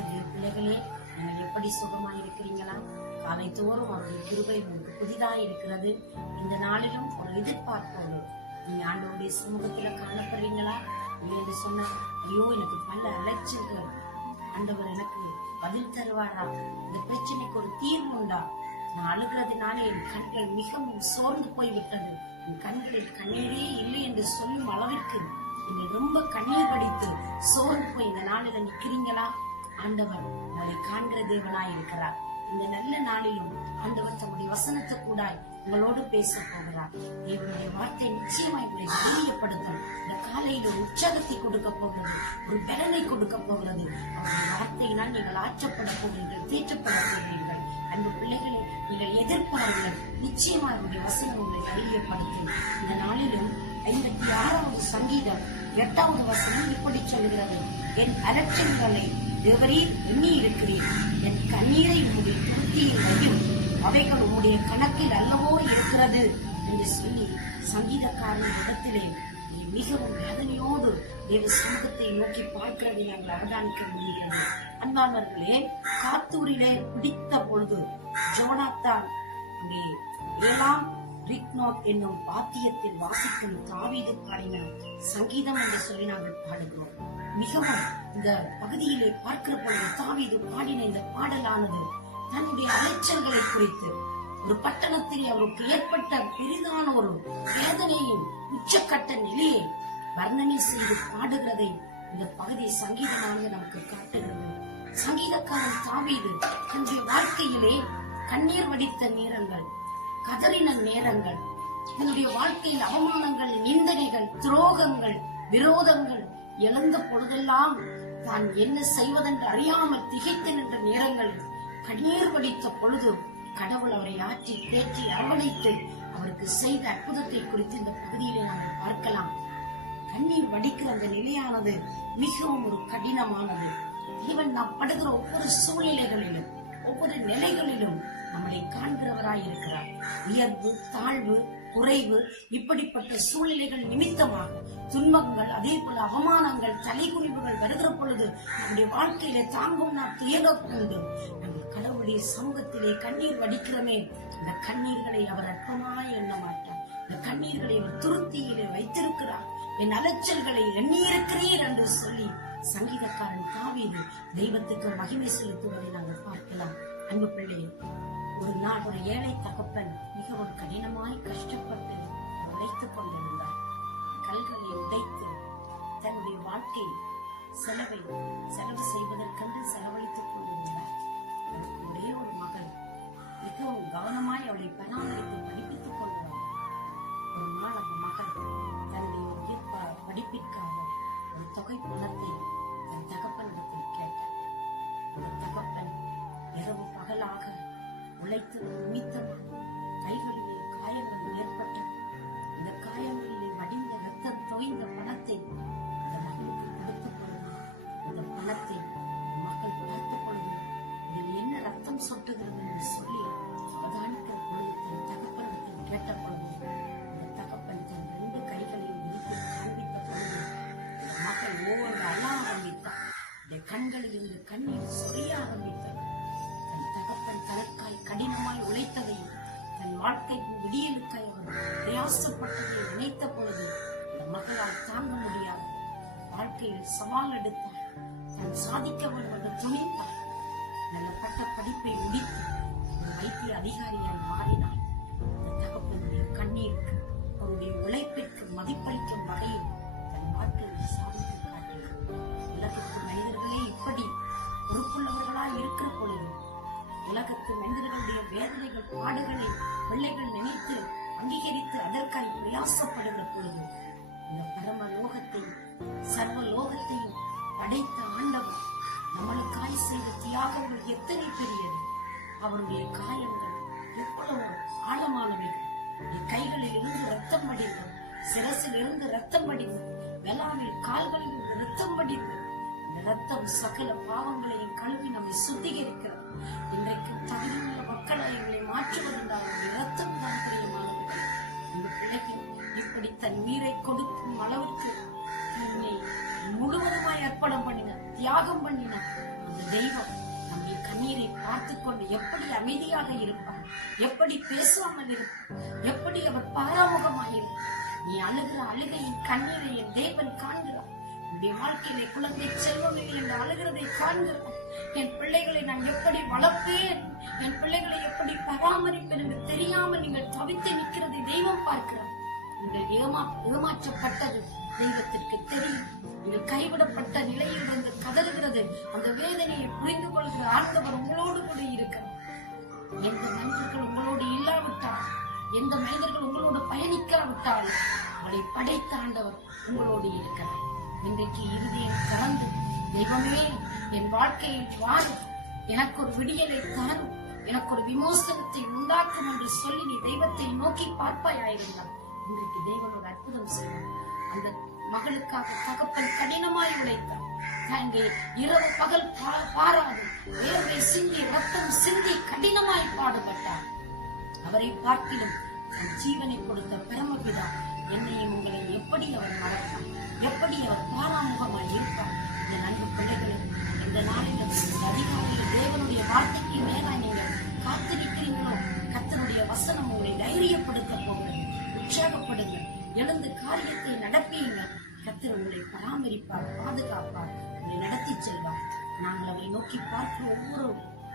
கர்த்தருடைய பிள்ளைகளே, நீங்கள் எப்படி சுகமாய் இருக்கிறீங்களா? காலை தோறும் அவருடைய கிருபை உங்களுக்கு புதிதாய் இருக்கிறது. இந்த நாளிலும் ஒரு எதிர்பார்ப்போடு நீங்க ஆண்டவருடைய சமூகத்துல காணப்படுறீங்களா? என்று சொன்ன ஐயோ எனக்கு பல அலைச்சல்கள், ஆண்டவர் எனக்கு பதில் தருவாரா? இந்த பிரச்சனைக்கு ஒரு தீர்வு உண்டா? நான் அழுகிறதுனால என் கண்கள் மிகவும் சோர்ந்து போய்விட்டது, என் கண்களில் கண்ணீரே இல்லை என்று சொல்லும் அளவிற்கு நீங்கள் ரொம்ப கண்ணீர் வடித்து சோர்ந்து போய் இந்த நாளில நிக்கிறீங்களா? ஆண்டவர் உங்களை காண்கிற தேவனாய் இருக்கிறார். இந்த நல்ல நாளிலும் ஆண்டவர் தம்முடைய வசனத்தை கூட உங்களோடு பேச போகிறார். தேவனுடைய வார்த்தை நிச்சயமாய் உங்களை தைரியப்படுத்தும். இந்த காலையில் ஒரு உற்சாகத்தை கொடுக்க போகிறது, ஒரு பலனை கொடுக்க போகிறது. அவருடைய வார்த்தையினால் நீங்கள் ஆற்றப்பட போகிறீர்கள், தேற்றப்பட போகிறீர்கள். அன்பு பிள்ளைகளை, நீங்கள் எதிர்பாருங்கள், நிச்சயமா அவருடைய வசனம் உங்களை தைரியப்படுத்தும். இந்த நாளிலும் 56வது சங்கீதம் 8வது வசனம் இப்படி சொல்கிறது, என் அலட்சியங்களை தேவரீர் எண்ணி இருக்கிறீர், என் கண்ணீரை உங்களுடைய திருப்தியில் வையும், அவைகள் உங்களுடைய கணக்கில் அல்லவோ இருக்கிறது என்று சொல்லி சங்கீதக்காரன் இடத்திலே மிகவும் வேதனையோடு தேவ சமூகத்தை நோக்கி பார்க்கிறதை நாங்கள் அவதானிக்க முடிகிறது. அன்பானவர்களே, காத்தூரிலே பிடித்த பொழுது ஜோனாத்தான் 7ஆம் ரிக்னோட் என்னும் பாத்தியத்தில் வாசிக்கும் தாவீது பாடின சங்கீதம் என்று சொல்லி நாங்கள் பாடுகிறோம். மிகவும் இந்த பகுதியிலே பார்க்கிற பொழுது தாவீது பாடின இந்த பாடலானது தன்னுடைய அலைச்சல்களை குறித்து, ஒரு பட்டணத்தில் அவருக்கு ஏற்பட்ட பெரிதான ஒரு வேதனையின் உச்சக்கட்ட நிலையை வர்ணனை செய்து பாடுகிறதை இந்த பகுதி சங்கீதமாக நமக்கு காட்டுகிறது. சங்கீதக்காரன் தாவீது தன்னுடைய வாழ்க்கையிலே கண்ணீர் வடித்த நேரங்கள், கதறின நேரங்கள், தன்னுடைய வாழ்க்கையில் அவமானங்கள், நிந்தனைகள், துரோகங்கள், விரோதங்கள் எழுந்த பொழுதெல்லாம் தான் என்ன செய்வதென்று அறியாமல் திகைத்து நின்ற நேரங்களில் கண்ணீர் வடித்த பொழுது கடவுள் அவரை ஆற்றி பேற்றி அரவணைத்து அவருக்கு செய்த அற்புதத்தை குறித்து இந்த பகுதியிலே நாங்கள் பார்க்கலாம். கண்ணீர் வடிக்கிற அந்த நிலையானது மிகவும் ஒரு கடினமானது. இவன் நாம் படுகிற ஒவ்வொரு சூழ்நிலைகளிலும், ஒவ்வொரு நிலைகளிலும் நம்மளை காண்கிறவராய் இருக்கிறார். உயர்வு, தாழ்வு, குறைவு, இப்படிப்பட்ட சூழ்நிலைகள் நிமித்தமாக துன்பங்கள், அதே போல அவமானங்கள், தலைகுனிவுகள் வருகிற பொழுது நம்முடைய வாழ்க்கையில தாங்கும் நாம் துயரம் கொண்டு நாங்கள் கடவுளுடைய சமூகத்திலே கண்ணீர் வடிக்கிறோமே, இந்த கண்ணீர்களை அவர் அற்பமாய் எண்ண மாட்டார். இந்த கண்ணீர்களை அவர் துருத்தியிலே வைத்திருக்கிறார். என் அலைச்சல்களை எண்ணியிருக்கிறீர் என்று சொல்லி சங்கீதக்காரன் தாவீது தெய்வத்துக்கு மகிமை செலுத்துவதை நாங்கள் பார்க்கலாம். அன்பு பிள்ளை, ஒரு நாள் ஒரு ஏழை தகப்பன் மிகவும் கடினமாய் கஷ்டப்பட்டு உழைத்துக் கொண்டிருந்தார். கல்களை உடைத்து தன்னுடைய வாழ்க்கை செலவு செய்வதற்கென்று செலவழித்துக் கொண்டிருந்தார். ஒரே ஒரு மகள், மிகவும் கவனமாய் அவளை பராமரித்து படிப்பித்துக் கொண்டு வந்தார். ஒரு நாள் அந்த மகள் தன்னுடைய படிப்பிற்காக ஒரு தொகை பணத்தை தன் தகப்பனிடத்தில் கேட்டார். அந்த தகப்பன் இரவு பகலாக உழைத்து நிமித்தமாக கைகளிலே காயங்கள் ஏற்பட்டது. இந்த காயங்களிலே வடிந்த ரத்தம் தோய்ந்த பணத்தை அந்த மகளுக்கு கொடுத்த பொழுது, அந்த பணத்தை மகள் பார்த்த பொழுது இதில் என்ன ரத்தம் சொட்டுகிறது என்று சொல்லி அவதானிக்கிற பொழுது தன் தகப்பனிடத்தில் கேட்ட பொழுது அந்த தகப்பன் தன் 2 கைகளையும் விரித்து காண்பித்த பொழுது மகள் ஒவ்வொரு அழ ஆரம்பித்தார். இந்த கண்களில் இருந்து கண்ணீர் சொரிய ஆரம்பித்தது. தன் தகப்பன் தனக்காய் கடினமாய் உழைத்ததையும் தன் வாழ்க்கை விடியலுக்காய் அவர் பிரயாசப்பட்டதை நினைத்த பொழுது இந்த மகளால் தாங்க முடியாது. வாழ்க்கையில் சவால் எடுத்தார், தான் சாதிக்க வேண்டும் என்று துணிந்தார். நல்ல பட்ட படிப்பை முடித்து ஒரு வைத்திய அதிகாரியால் மாறினார். இந்த தகப்பனுடைய கண்ணீருக்கு, அவருடைய உழைப்பிற்கு மதிப்பளிக்கும் வகையில் தன் வாழ்க்கையில் சாதித்து காட்டினார். உலகத்து மனிதர்களே இப்படி பொறுப்புள்ளவர்களாய் இருக்கிற பொழுது, உலகத்து மனிதர்களுடைய வேதனைகள், பாடுகளை பிள்ளைகள் நினைத்து அங்கீகரித்து அதற்காய் பிரயாசப்படுகிற பொழுது இந்த பரம லோகத்தையும் சர்வ லோகத்தையும் படைத்த ஆண்டவர் நம்மளுக்காய் செய்த தியாகங்கள் எத்தனை பெரியது! அவருடைய காயங்கள் எவ்வளவு ஆழமானவைகள்! கைகளில் இருந்து ரத்தம் வடிந்து, சிரசில் இருந்து ரத்தம் வடிந்து, வெளாவில் கால்களில் இருந்து ரத்தம் வடிந்து, இந்த ரத்தம் சகல பாவங்களையும் கழுவி நம்மை சுத்திகரிக்கிறது. இன்றைக்கு தகுதியுள்ள மக்களை எங்களை மாற்றுவதென்றால் ரத்தம் தான் பிரியமானது. இந்த பிள்ளைக்கு இப்படி தன் உயிரை கொடுக்கும் அளவுக்கு என்னை முழுவதுமாய் அர்ப்பணம் பண்ணினார், தியாகம் பண்ணினார். அந்த தெய்வம் நம்முடைய கண்ணீரை பார்த்து கொண்டு எப்படி அமைதியாக இருப்பார், எப்படி பேசாமல் இருப்பார், எப்படி அவர் பாராமுகமாயிருப்பார். நீ அழுகிற அழுகையின் கண்ணீரை என் தேவன் காண்கிறார். என்னுடைய வாழ்க்கையிலே குழந்தை செல்வமில்லை என்று அழுகிறதை காண்கிறார். என் பிள்ளைகளை நான் எப்படி வளர்ப்பேன், என் பிள்ளைகளை எப்படி பராமரிப்பேன் என்று தெரியாமல் நீங்கள் தவித்து நிற்கிறதை தெய்வம் பார்க்கிறார். நீங்கள் ஏமாற்றப்பட்டது தெய்வத்திற்கு தெரியும். நீங்கள் கைவிடப்பட்ட நிலையில் இருந்து கதறுகிறது அந்த வேதனையை புரிந்து கொள்கிற ஆண்டவர் உங்களோடு கூட இருக்கிறார். எந்த மனிதர்கள் உங்களோடு இல்லாவிட்டால், எந்த மனிதர்கள் உங்களோடு பயணிக்காவிட்டால், அவளை படைத்த ஆண்டவர் உங்களோடு இருக்கிறார். இன்றைக்கு இருதயம் திறந்து, தெய்வமே என் வாழ்க்கையை வாழும், எனக்கு ஒரு விடியலை தாரும், எனக்கு ஒரு விமோசனத்தை உண்டாக்கும் என்று சொல்லி நீ தெய்வத்தை நோக்கி பார்ப்பாயிருந்தார். இன்றைக்கு தேவனோட அற்புதம் செய்வார். அந்த மகளுக்காக தகப்பன் கடினமாய் உழைத்தார். அங்கே இரவு பகல் பாராது வேர்வை சிந்தி ரத்தம் சிந்தி கடினமாய் பாடுபட்டார். அவரை பார்க்கிலும் தன் ஜீவனை கொடுத்த பரமபிதா என்னையும் உங்களை எப்படி அவர் மறப்பார், எப்படி அவர் பாராமுகமாய் இருப்பார். இந்த அன்பு பிள்ளைகளை இந்த நாளிலும் அதிகாலையில் தேவனுடைய வார்த்தைக்கு மேலாய் நீங்கள் காத்திருக்கிறீங்களோ, கர்த்தருடைய வசனம் உங்களை தைரியப்படுத்த போகிறது. உற்சாகப்படுங்க, எழுந்து காரியத்தை நடப்பீங்கள். கர்த்தர் உங்களை பராமரிப்பார், பாதுகாப்பார், உங்களை நடத்தி செல்வார். நாங்கள் அவரை நோக்கி பார்க்கிற ஒவ்வொரு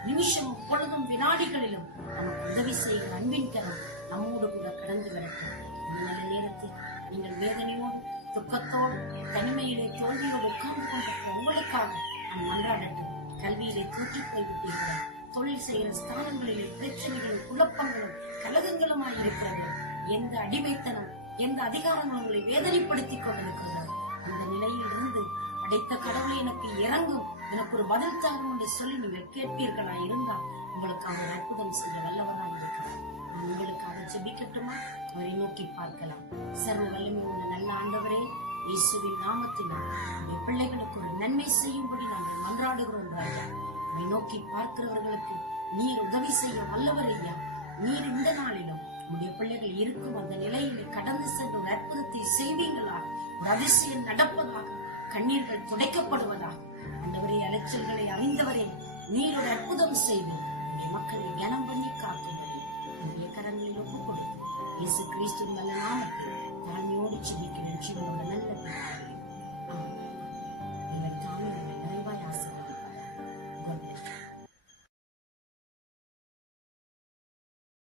நிமிஷமும் பொழுதும் வினாடிகளிலும் நமக்கு உதவி செய்கிற அன்பின் கரம் நம்மோடு கூட கடந்து வரட்டும். இந்த நல்ல நேரத்தில் நீங்கள் வேதனையோடு துக்கத்தோடு தனிமையிலே தோல்வியோடு உட்கார்ந்து கொண்டிருக்கிற உங்களுக்காக நான் மன்றாடட்டும். கல்வியிலே தூக்கி போய்விட்டீர்கள், தொழில் செய்கிற ஸ்தானங்களிலே பிரச்சனைகளும் குழப்பங்களும் கலகங்களுமாய் இருக்கிறது. எந்த அடிமைத்தனம், எந்த அதிகாரங்கள் உங்களை வேதனைப்படுத்திக் கொண்டிருக்கிறது, அந்த நிலையில் இருந்து அடைத்த கடவுளை எனக்கு இறங்கும், எனக்கு ஒரு பதில் தாரும் என்று சொல்லி நீங்கள் கேட்பீர்களா இருந்தால் உங்களுக்கு அவர் அற்புதம் செய்ய வல்லவராக இருக்கிறார். நான் உங்களுக்காக ஜெபிக்கட்டுமா? அவரை நோக்கி பார்க்கலாம். சர்வ வல்லமை உள்ள நல்ல ஆண்டவரே, இயேசுவின் நாமத்தினால் உடைய பிள்ளைகளுக்கு ஒரு நன்மை செய்யும்படி நாங்கள் மன்றாடுகிறோம் ராஜா. அவரை நோக்கி பார்க்கிறவர்களுக்கு நீர் உதவி செய்ய வல்லவர் ஐயா. நீர் இந்த நாளிலும் உடைய பிள்ளைகள் இருக்கும் அந்த நிலையிலே கடந்து சென்ற ஒரு அற்புதத்தை செய்வீங்களா? ஒரு அதிசயம் நடப்பதாக, கண்ணீர்கள் துடைக்கப்படுவதாக. ஆண்டவரே, அலைச்சல்களை அறிந்தவரே, நீர் ஒரு அற்புதம் செய்து உடைய மக்களை கனம் பண்ணி காக்கும்படி உடைய கரங்களில் ஒப்புக் கொடுத்து இயேசு கிறிஸ்துவின் நல்ல நாமத்தில் தாழ்மையோடு ஜெபிக்கிறேன் ஜீவனோட நல்ல பிதாவே. ஆமென்.